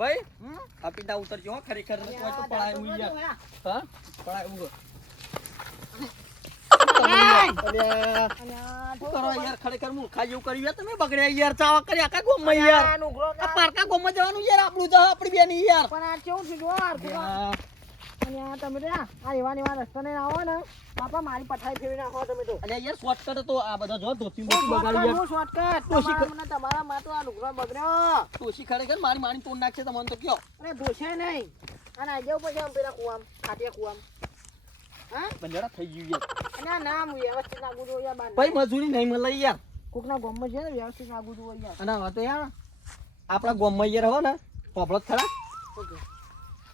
ભાઈ? આ પિતા ઉતરજો ખરેખર ને તો પડાય હું યાર હા? પડાય ઉગો આપડું શું કરો મૂર્ખા જેવું કર્યું તમે બગડ્યા યાર ચાવા કર્યા આખા ગોમમાં યાર? આ ગોમમાં જવાનું યાર આપણું તો આપણી બેની યાર. જો આ તમે રહ્યા આ એવા એવા રસ્તા ને આવો ને. બાપા મારી પથારી ફેરવી નાખો તમે તો. અલ્યા યાર શોર્ટકટ તો આ બધા જો ધોતી બોતી બગાડી યાર. શોર્ટકટ તમારા તમારા માં તો આ લુગડો બગડ્યો. ડોશી ખરેખર મારી મારી તોડ નાખશે તમને તો કયો. અરે ધોશે નહીં. અને આ જવું પછી પેલા કુવામ ખાટિયા કુવામ. હા? બંજારા થઈ ગયું યાર. ના ના વ્યવસ્થિત જોઈએ યાર ભાઈ મજૂરી નહીં મળે યાર. કોકના ગામમાં છે ને વ્યવસ્થિત નાગુ જોઈએ યાર. અને હવે તો યાર આપણા ગામમાં યાર હવે ને પોપડો જ ખરા. ઓકે.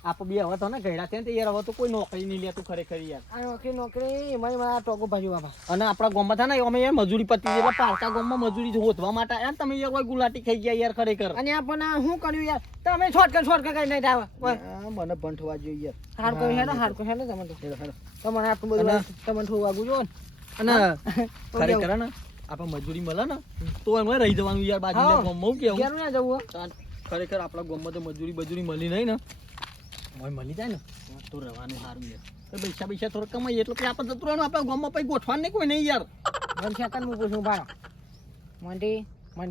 આપણે બે હવે તો ને ગયડા છે ને યાર હવે તો કોઈ નોકરી નહીં લેતું ખરેખર યાર. આ નોકરી નોકરી એમાં મારા ટોકો ભર્યું બાબા અને આપણા ગામમાં થાય ને અમે યાર મજૂરી પતી એટલે પારકા ગામમાં મજૂરી હોતવા માટે ને તમે યાર કોઈ ગુલાટી ખાઈ ગયા યાર ખરેખર. અને આ પણ શું કર્યું યાર? તમે છોટકે છોટકે કઈ નહીં આવે મને ભંઠવા જોઈએ યાર. હાડકો કર્યું ને હાડકો કર્યું ને તમને. તમને આટલું બધું તમને થોડું વાગું જો અને ખરેખર ને આપણે મજૂરી મળે ને તો એમાં રહી જવાનું યાર બાજુ ગામમાં કેવું? ના જવું ખરેખર આપણા ગામમાં તો મજૂરી બજૂરી મળી નહીં ને. મોય મળી જાય ને. તો રહેવાનું સારું યાર પૈસા પૈસા થોડા કમાઈએ એટલે પછી આપણે જતું રહેવાનું આપણા ગામમાં પછી ગોઠવાનું નહીં કોઈ નહીં યાર. મન સેકન્ડ હું પૂછું બારો મોન્ટી મન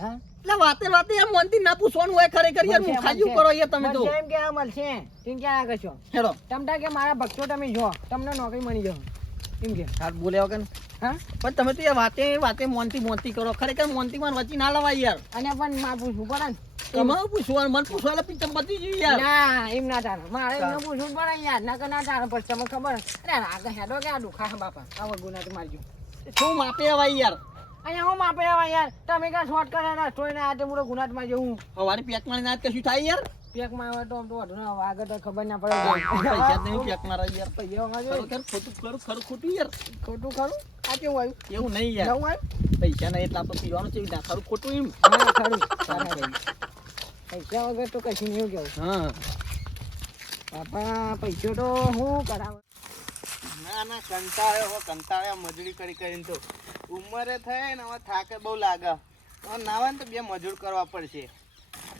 હા? એટલે વાતે વાતે યાર મનથી ના પૂછવાનું હોય ખરેખર યાર મળશે, કરો યાર તમે તો. એમ કે આ મળશે. તેમ ક્યાં આગળ છો? હેડો. તમતા કે મારા ભક્તો તમે જો તમને નોકરી મળી જાવ એમ કે? હાથ બોલ્યા વગર હા? પણ તમે તો એ વાતે વાતે મોનથી મોનથી કરો. ખરેખર મોનથી માં વચ્ચે ના લવાય યાર. અને પણ મારે પૂછવું પડે ને. એમાં પૂછવાનું મને પૂછવા એટલે પિક્ચર પતી ગયું યાર. ના એમ ના ચાલે મારે એમને પૂછવું પણ પડે યાર ના કે ના ચાલે પણ તમને ખબર અરે આગળ હેડો કે આ દુખા છે બાપા. આવો ગુના તો મારજો. શું માપે અવાય યાર? અહીંયા હું માપે આવા યાર? તમે કાં શોર્ટ કરે ના? સ્ટોરી ના આજે મોટો ગુનાટમાં જવું હવારી પેક મારી ના કશું થાય યાર? પેકમાં આવે તો આમ તો વધુ ના આવે. આગળ તો ખબર ના પડે. પૈસા નહીં પેક મારા યાર. પૈસા વાંગા ખોટું ખરું ખરું ખોટું યાર. ખોટું ખરું? આ કેવું આવ્યું? એવું નહીં યાર. પૈસા નહીં એટલા આપણે પીવાનું છે ખરું ખોટું એમ. ખરું. પૈસા વગર તો કશું નહીં કેવું હા. બાપા પૈસો તો હું કરાવે? ના ના કંટાળ્યો હો કંટાળ્યો મજૂરી કરી કરીને તો. ઉંમરે થઈ ને હવે થાકે બહુ લાગે. હવે નાવે ને તો બે મજૂર કરવા પડશે.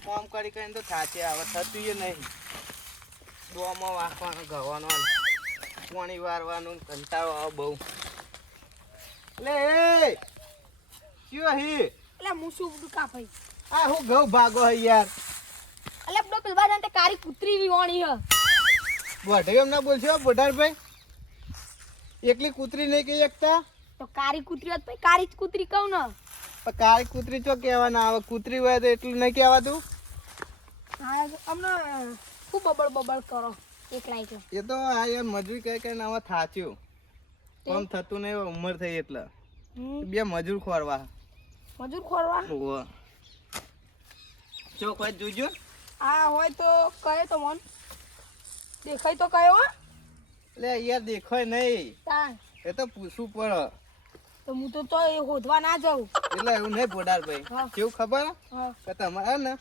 કામ કરી કરીને તો થાકે હવે થતું એ નહીં. ડોમાં વાંકવાનું ગવાનું પાણી વારવાનું ને કંટાળો આવે બહુ. લે એ કયો હી? એટલે હું શું બધું કાપાઈ આ હું ઘઉં ભાગો હે યાર. અલે પેલો પેલવા જાન તે કારી કૂતરી વિવાણી હ. બોઢે એમ ના બોલશો બોઢારભાઈ એકલી કૂતરી નહીં કહી શકતા? તો કારી કૂતરી હોત ભાઈ કારી જ કૂતરી કહું ને. પણ કાળી કૂતરી ચો કહેવાના આવે? કૂતરી હોય તો એટલું નહીં કહેવાતું? તું અમને ખૂબ બબળ બબળ કરો? એકલા એકલા એ તો આ યાર મજૂરી કઈ કઈ હવે થાચ્યું. કોમ થતું નહીં ઉંમર થઈ એટલે. બે મજૂર ખોરવા. મજૂર ખોરવા? ઓહો. કોઈ હોય જોજો. આ હોય તો કહે તો મન. દેખાય તો કયો હો. એટલે યાર દેખાય નહીં. એ તો પૂછવું પડે. તો હું તો તો એ હોધવા ના જાઉં. એટલે એવું નહીં ભોડાર ભાઈ. કેવું ખબર? કે તમારે ને.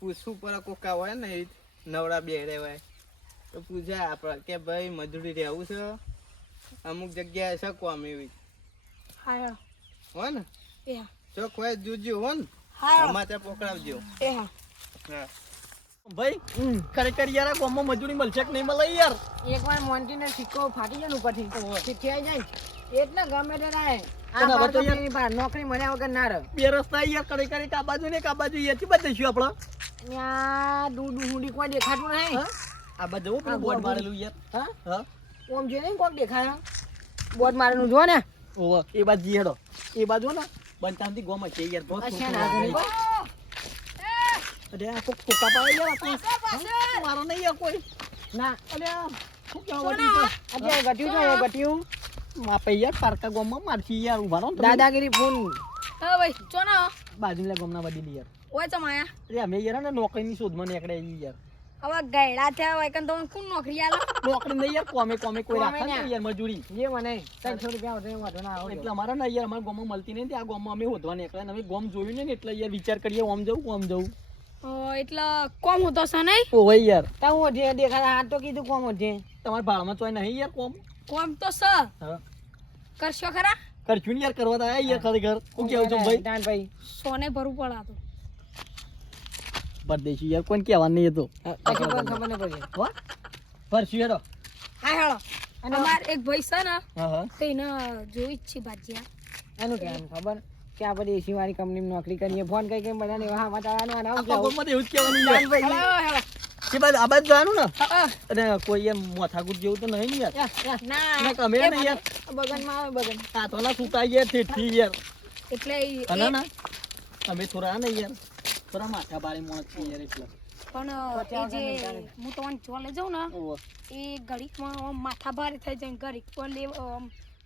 પૂછવું પડે કોકા હોય ને એ નવરા બેડે હોય. તો પૂછાય આપણે કે ભાઈ મજૂરી રહેવું છે? અમુક જગ્યાએ છે કોમ એવી. હા હો. ને? હોય જોજો હો ને. સમાચાર પકડાવજો એ હા. હા. ભાઈ ખરેખર યાર આ ગામમાં મજૂરી મળશે કે નહીં મળે યાર? એક વાર સિક્કો ફાટી જાય ને ઉપરથી શીખ્યા એટલે ગમે તે નોકરી મળ્યા વગર ના રહે. બે રસ્તા યાર કરે કરે કા બાજુ ને કા બાજુ યારથી બતાવીશું આપણે? ત્યાં દૂર દૂર કોઈ દેખાતું નહીં. હા? આ બાજુ જવું પેલું બોર્ડ મારેલું યાર. હા? હા? ઓમ જોઈ ને કોક દેખાય? બોર્ડ મારેલું જો ને. એ બાજુ હેડો. એ બાજુ ને. બંતામથી ગોમાં છે યાર બહુ. અરે આ કોક ટોકા પાડે યાર આપણે? મારો નહીં યાર કોઈ ના અરે શું કહેવા? અત્યારે ઘટ્યું છે એ ઘટ્યું માપે યાર પારકા ગોમમાં મારથી યાર ઊભા રહો. દાદાગીરી ફોન હા ભાઈ ચો ના હો. બાજુના ગોમના બદલી યાર ઓય તો માયા અરે અમે યાર ને નોકરીની શોધમાં નીકળ્યા છીએ યાર હવે ગયડા થયા હોય કે તમને કોણ નોકરી આલો? નોકરી નહીં યાર કોમે કોમે કોઈ રાખે ને. યાર મજૂરી. એ મને ત્રણસો રૂપિયા વધે વાંધો ના આવે એટલે અમારા ના યાર અમારા ગામમાં મળતી નહીં આ ગામમાં અમે હોધવા નીકળ્યા અમે ગોમ જોયું ને એટલે યાર વિચાર કરીએ ઓમ જવું ઓમ જવું. એટલે કોમ હોતો છે નહીં? ઓવે યાર. તા હું જે દેખાય આ તો કીધું કોમ છે તમારા ભાડમાં તો નહીં યાર કોમ? કોમ તો છે. હા. કરશો ખરા? કરશું ને યાર કરવા તો આયા યાર ખરેખર. હું કેવું છું ભાઈ? દાન ભાઈ સોને ભરવું પડે આ તો પરદેશી યાર કોણ કહેવાનું નહીં એ તો પછી ખબર નહીં પડી. હો? પરસી હેડો. હા હેડો અને માર એક ભાઈ છે ને તો એને જોઈ જ છે ભાજીયા. એનું કેમ ખબર? કે આપણે એસી વાળી કંપનીમાં નોકરી કરીએ ફોન કરી કરીને બધાને વાહ વાતાવરણ આનો આવું કેવું મને એવું જ કહેવાનું યાર હેળો કે બાદ આ જવાનું ને? અને કોઈ એમ માથાકૂટ જેવું તો નહીં ને યાર. ના કમે ને યાર. બગનમાં આવે બગન. આ તો ના સુતા ગયા ઠેઠથી યાર. એટલે અને ના અમે થોડા આ ને યાર. થોડા માથા બારે મોણ છે યાર એટલે. પણ એ જે હું તમને લઈ જાઉં ને એ ઘડીકમાં આમ માથા ભારે થઈ જાય ઘડીક. પર લે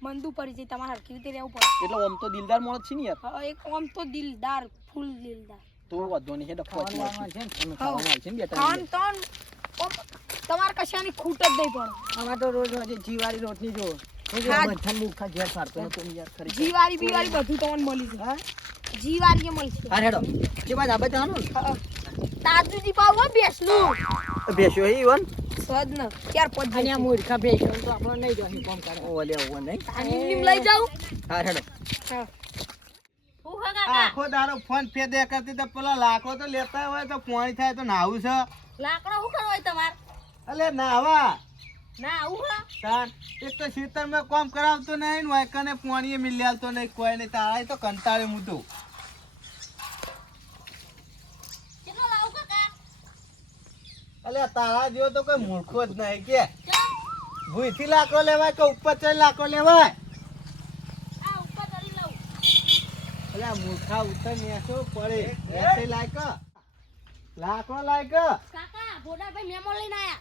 મંદુ પડી જાય તમારે હરખી રીતે રહેવું પડે. એટલે આમ તો દિલદાર મોણ છે ને યાર? હા, એક આમ તો દિલદાર ફૂલ દિલદાર. તો વાંધો નહીં વાવાનું છે ને. ખાવાનું આવશે ને બેટા ખાવાનું તો તમારે કશાની ખૂટ જ નહીં પડે. અમારે તો રોજ રોજ જીવારી રોટલી જો. જીવારી બીવારી બધું તમને મળી જાય. જીવારી એ મળશે. હા હેડો. કે બાદ આ બાજુ જવાનું ને? તાજુજી પાવ હો બેસલું બેસ્યો હે ઈવન સદ ને? ચાર પાંચ અને આ મૂર્ખા ભેગ્યો તો આપણે નહીં જોઈ કોમ કરે. ઓ લે ઓ નહીં. તાની લઈ જાઉં હા હેડો. હા. આખો દારો ફોન પે દે કરતી તો પેલા લાખો તો લેતા હોય તો પોણી થાય તો નાવું છે. લાકડો શું કરવાય તમાર? અલે નાવા ના આવું હા તાન એક તો ખેતરમાં કામ કરાવતો નહીં ને વાયકાને પાણીએ મિલી નહીં કોઈ નહીં તારા તો કંટાળે હું તો. કેટલો લાવું કાકા અલે તારા જેવો તો કોઈ મૂર્ખો જ નહીં કે. ભૂઈથી લાકડો લેવાય કે ઉપર ચડી લાકડો લેવાય? આ ઉપર કરી લઉં અલે આ મૂર્ખા ઉતર નેસો પડે. લાયક? લાકડો લાયક? કાકા ભોડાભાઈ મેમો લઈને આયા.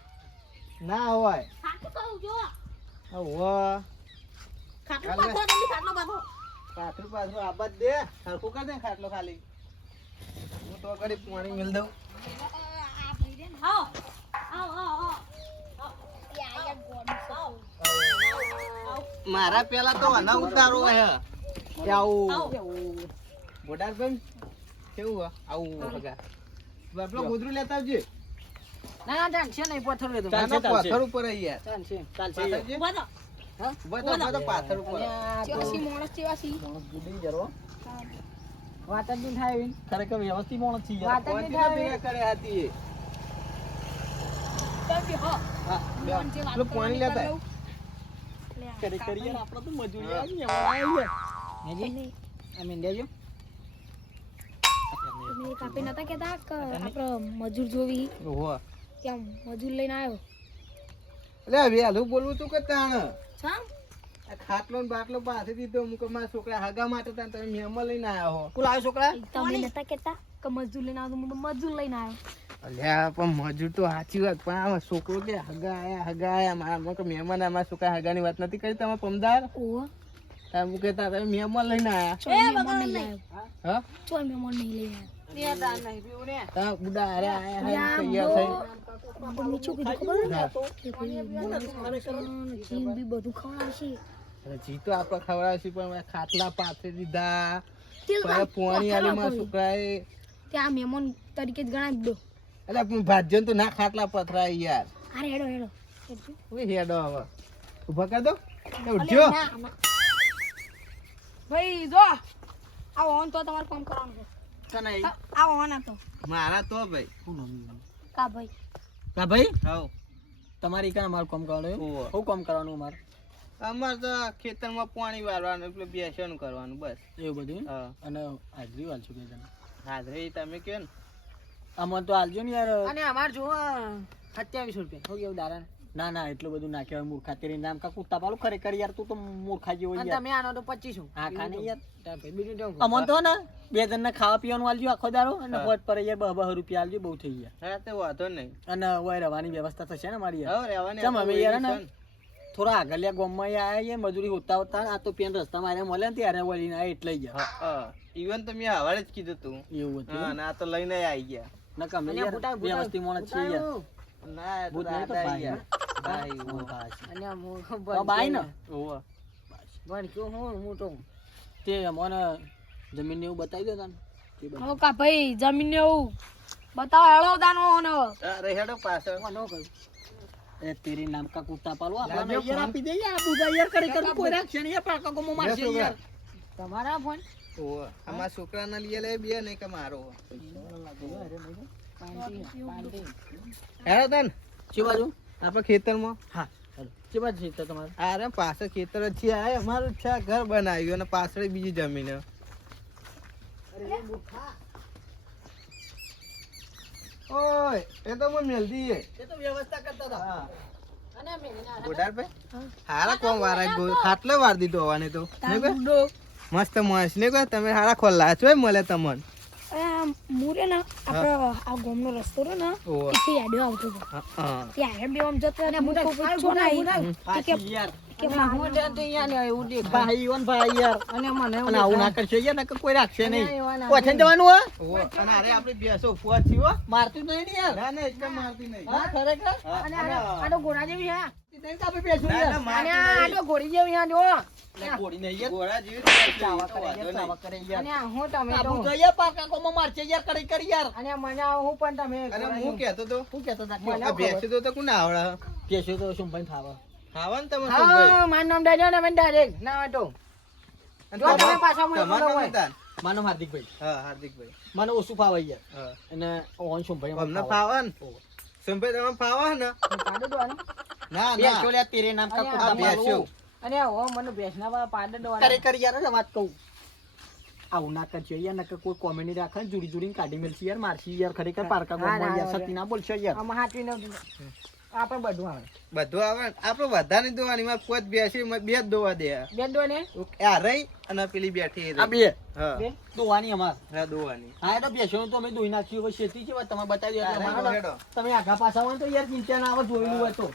ના હોય. ખાટલું કહું જો. હવે ખાટલું હાલે. તમે ખાટલો પાથરો ખાટલું પાછું. આબાદ દે. સરખું કર દે ખાટલો ખાલી. હું તો ઘડી પાણી મિલ દઉં. ભાઈ આવો આવો આવો. મારા પેલા તો અના ઉતારો હે. આવું. આવો. બોડાભાઈ કેવું? આવું હગા બાપલો ગોદરું લેતા આવજે. ના ના ચાલશે નહીં પથ્થર લેતો ચાલશે, નાના ચાલશે. ઉપર આઈ યાર. ચાલશે ચાલશે ઊભા થો. હા? ઊભા થા, ઊભા પાથર ઉપર. અને આ તો ચેવાસી મોણસ બુડી જરો વાત જ નહીં થાય એવી. ખરેખર વ્યવસ્થિત મોણસ છે યાર. વાત જ નહીં થાય ભેગા કર્યા હતી એ? હો. હા, બે. મોહન જે વાત પેલું પાણી લેતા આય. ખરેખર આપણે તો મજૂરી આવી એમાં આવી હેજી? આ મીંડ્યા કાપી નતા કેતા કે મજૂર જોવી? ઓહો. કેમ? મજૂર લઈને આવ્યો? અરે વહેલું બોલવું તું કે તાણ? છમ? ખાટલો ને બાટલો પાસે દીધો. હું કે મારા છોકરા હગા માટે તાણ તમે મેમો લઈને આવ્યા હો. કુલ આવ્યો છોકરા? તમે નતા કેતા કે મજૂર લઈને આવ્યો તો હું તો મજૂર લઈને આવ્યો. અલ્યા પણ મજૂર તો સાચી વાત પણ આ છોકરો કે હગા આયા હગા આયા. મારા મને કે મહેમાન અમારા છોકરા હગાની વાત નથી કરી તમે પમદાર? ઓ તમે કહેતા તમે મહેમાન લઈને આયા ચોય મહેમાન નહીં આવ્યા હા? ચોય મહેમાન નહીં લઈને આવ્યો. તૈયાર થઈ આપણે નીચું કીધું ખબર કે ભાઈ માણસ જીવ બી બધું ખવડાવશે તો પણ ખાટલા પાથરી દીધા પોણી આલી મહેમાન તરીકે જ ગણાવી દો એટલે પણ તો ના ખાટલા પથરાય યાર અરે હેડો હેડો. ઓય દો ના. ભાઈ જો આવો ઓન તો તમારે કામ કરવાનું છે કને આવો ઓન તો. મારા તો ભાઈ? કા ભાઈ? કા ભાઈ? હાઉ. તમારી કાને મારું કામ કરવાનું. શું કામ કરવાનું મારે? અમારે તો ખેતરમાં પાણી વાળવાનું એટલે બેસવાનું કરવાનું બસ. એવું બધું અને હાજરી વાલશું કે તમે? હાજરી તમે કહો ને? અમાર તો હાલજો ને યાર. અને અમાર જો સત્યાવીસ રૂપિયા. હો કેવું દાડા ના ના એટલું બધું ના કહેવાય મૂર્ખા. તેરી નામ કા કુત્તા પાલું ખરેખર યાર તું તો મૂર્ખા જેવો યાર. તમે આનો તો પચીસો હા. ખાને યાર. બીજું અમન તો ને? બે જણ ને ખાવા પીવાનું આલજો આખો દારો અને. હોટ પર યાર બહ બહ રૂપિયા આલજો બહુ થઈ ગયા. હા તે વાતો નહીં. અને ઓય રહેવાની વ્યવસ્થા થશે ને મારી યાર. હવે રહેવાની ચમ અમે યાર ને થોડા આગળિયા ગામમાં આયા યાર મજૂરી હોતા હોતા આ તો પેન રસ્તા મારે મળે ને ત્યારે વળીને આ એટલે ગયા. ઈવન તો મેં હવારે જ કીધું તું. એવું હતું ના તો લઈને આવી ગયા. નકમ વ્યવસ્થિત મોણ છે યાર. ના ભૂત નહીં તો ભાઈ. ભાઈ, હું ભાઈ અને આ મુ- તો બાઈ ને? ઓહો. ભણક્યો હું મોટો તે અમને જમીન ને એવું બતાવી દો તને. હો કા ભાઈ જમીન ને એવું બતાવો હેડો દાનો ને. અરે હેડો પાછળ. કોનો કહ્યું એ તેરી નામ કા કુત્તા પાલો આપણાને યાર આપી દે યાર બુધા યાર કરી કરી કોઈ રાખશે નહીં યાર પાકા ગોમો મારશે યાર. તમારા ફોન? ઓહો. અમારા છોકરાના લીએ લે બે નહીં કે મારો. હેડો તન. ચી બાજુ? આપણે ખેતરમાં. હા ચી બાજુ છે તમારે? અરે પાછળ ખેતર જ છે. આ અમારું છે. ઘર બનાવ્યું અને પાછળ બીજી જમીન ઓય એ તો મને મેલદી એ તો વ્યવસ્થા કરતા હતા. હા. અને મેલીના ગોડાર ભાઈ હારા કોમ ગો ખાટલે વાર દીધો હોવાને તો. મસ્ત મસ્ત. ને કોઈ તમે હારા ખોલ્લા છો મળે તમને. મુરે ને આપણો આ ગામનો રસ્તો રહ્યો ને. એથી યાડો આવતો હતો. ત્યારે બે આમ જતો અને પૂછો કે કે પાછી કે હું તો અહીંયા ને એવું દેખાય. ભાઈ ઓન ભાઈ યાર. અને મને અને આવું ના કરશે યાર નકર કોઈ રાખશે નહીં. એવા જવાનું હો. અને અરે આપણે બેસો ફોજ છીએ મારતું જ નહીં ને યાર. ના ના એકદમ મારતી નહીં. હા ખરેખર? અને અને આ- આ તો ઘોડા જેવી છે. મને હાર્દિકભાઈ. હાર્દિકભાઈ. મને ઓછું ફાવે યાર. અને ઓન શુંભાઈ અમને. સંભાઈ તમે ફાવે ને. ના બે ના ચોલ્યા તેરે નામ કા મારું. બેસ્યો. અને હો મને ભેંસના પાડે દોવાનો. કરે કરી યાર વાત કહું આવું ના કરજો યાર નકર કોઈ કોમેડી રાખે ને જુડી જુડીને કાઢી મેલશે યાર મારશી યાર ખરેખર પારકા ના, ના, ગોમમાં યાર ના, સતી ના બોલશો યાર આમાં હાચવી નહોતું. આપણે બધું આવે. બધું આવે ને. આપણે વધારે દોવાની માં પોત બેસી બે જ દોવા દે. બે દો ને આ રહી અને પેલી બેઠી આ બે? હા. દોવાની અમાર. હા દોવાની હા એ તો બેસો તો અમે દોઈ નાખ્યું હવે શેતી છે તમે બતાવી દો. તમે આખા પાછા હોય તો યાર ચિંતા ના આવે જોયેલું હોય તો.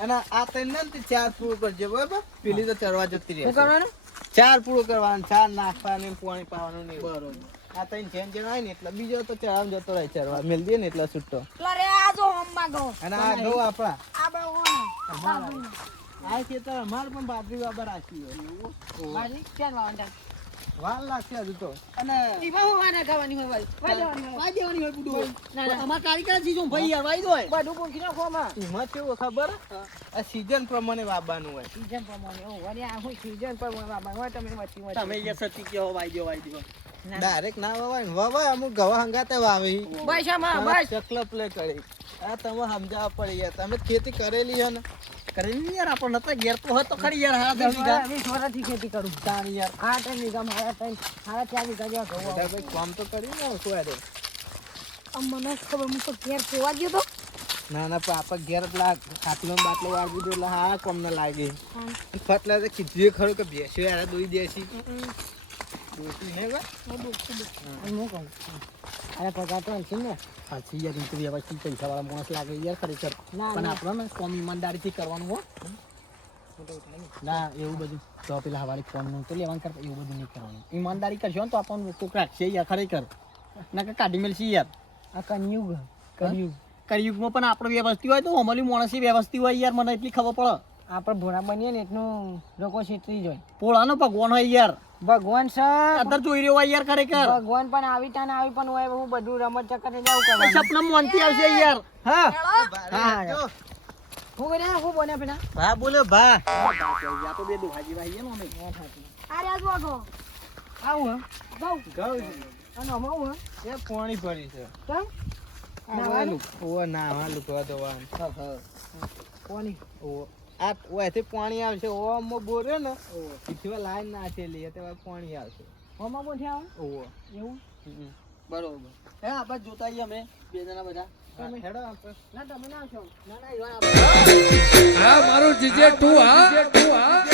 અને આ ત્રણ ને ચાર પૂરું કરજો બરાબર? પેલી તો ચરવા જતી શું કરવાનું? ચાર પૂરું કરવાનું ચાર નાખવાનું પાણી પાવાનું બરોબર. આ તઈ જેન જેન આય ને એટલે બીજો તો ચરામ જતો રહે ચરવા મેલ દે ને એટલે છૂટો અરે આ જો હમમાં ગો અને આ ગો આપડા આ બે ઓન આ ખેતર અમારે પણ બાજરી બાબા રાખી હોય ક્યાં? લાગશે હજુ તો અને હું ખાવાની હોય દેવાની હોય. હોય ના, ના. અમાર કારીગર ભાઈ યાર વાઈ પૂંખી આમાં. એમાં કેવું ખબર આ સીઝન પ્રમાણે વાવવાનું હોય Season પ્રમાણે. ઓ, આ હું season પ્રમાણે હોય, તમે વચ્ચે. તમે વાઈ દો વાઈ દો. ડાયરેક્ટ ના વાવાય ને વવાય અમુક ગવા હંગાતે વાવી. બસ આમાં, બસ. ચકલો પ્લે કરી. આ તમે સમજાવવા પડી યાર તમે ખેતી કરેલી હે ને? કરેલી યાર આપણને તો ઘેર તો હોય તો ખરી યાર હા દસ વીઘા વીસ વર્ષથી ખેતી કરું. તાર યાર. આ ત્રણ વીઘા મારા ત્રણ સાડા ચાર વીઘા જેવા ઘઉં ભાઈ કામ તો કર્યું ને શું યાર આમ મને ખબર હું તો ઘેર જોવા ગયો તો. ના ના પાપા ઘેર પેલા ખાટલો બાટલો વાળી દીધો એટલે હા કોમ ના લાગે ફટલા તો કીધું ખરું કે બેસ્યો યાર દોઈ દેસી અરે પગાર તો હશે ને સાચી યાર એ તો વ્યવસ્થિત પૈસા વાળા માણસ લાગે યાર ખરેખર પણ. આપણે કોમ ઈમાનદારીથી કરવાનું હો ના એવું બધું તો પેલા હવારે ફોનનું તો લેવાનું કરતા એવું બધું નહીં કરવાનું ઈમાનદારી કરશો ને તો આપણને કોક રાખશે યાર ખરેખર ના કે કાઢી મેલશી યાર આ કનયુગ કનયુગ કળિયુગમાં પણ આપણે વ્યવસ્થિત હોય તો અમલી માણસી વ્યવસ્થિત હોય યાર મને એટલી ખબર પડે આપણે ભોળા બનીએ ને એટલું લોકો છેતરી જ હોય પોળાનો ભગવાન હોય યાર ભગવાન સર અત્યારે જોઈ રહ્યો હોય યાર ખરેખર. ભગવાન પણ આવી તા આવી પણ હોય હું બધું રમત ચક્કર ને જાવ કરવા સપના મોનથી આવશે યાર. હા. હા જો. હું. કર્યા હું બોલ્યા પેલા? ભા બોલો ભા. આ તો બે દુખાજી ભાઈ એમ અમે અરે આ જો ગો આવું ગૌ ઘઉં અને અમાવું એ પાણી ભરી છે. કેમ? નાવાનું? ઓ નાવાનું લુકવા દવાનું પાણી. ઓ આ ઓયથી પાણી આવશે? ઓ અમો બોર્યો ને પીઠવા લાઈન નાખેલી એટલે પાણી આવશે. ઓમાં બોલ આવે ઓ એવું? બરોબર. હે આપણે જોતા આવીએ અમે બે જણા બધા. ના તમે ના છો ના ના એવા આ મારું જીજે ટુ હા?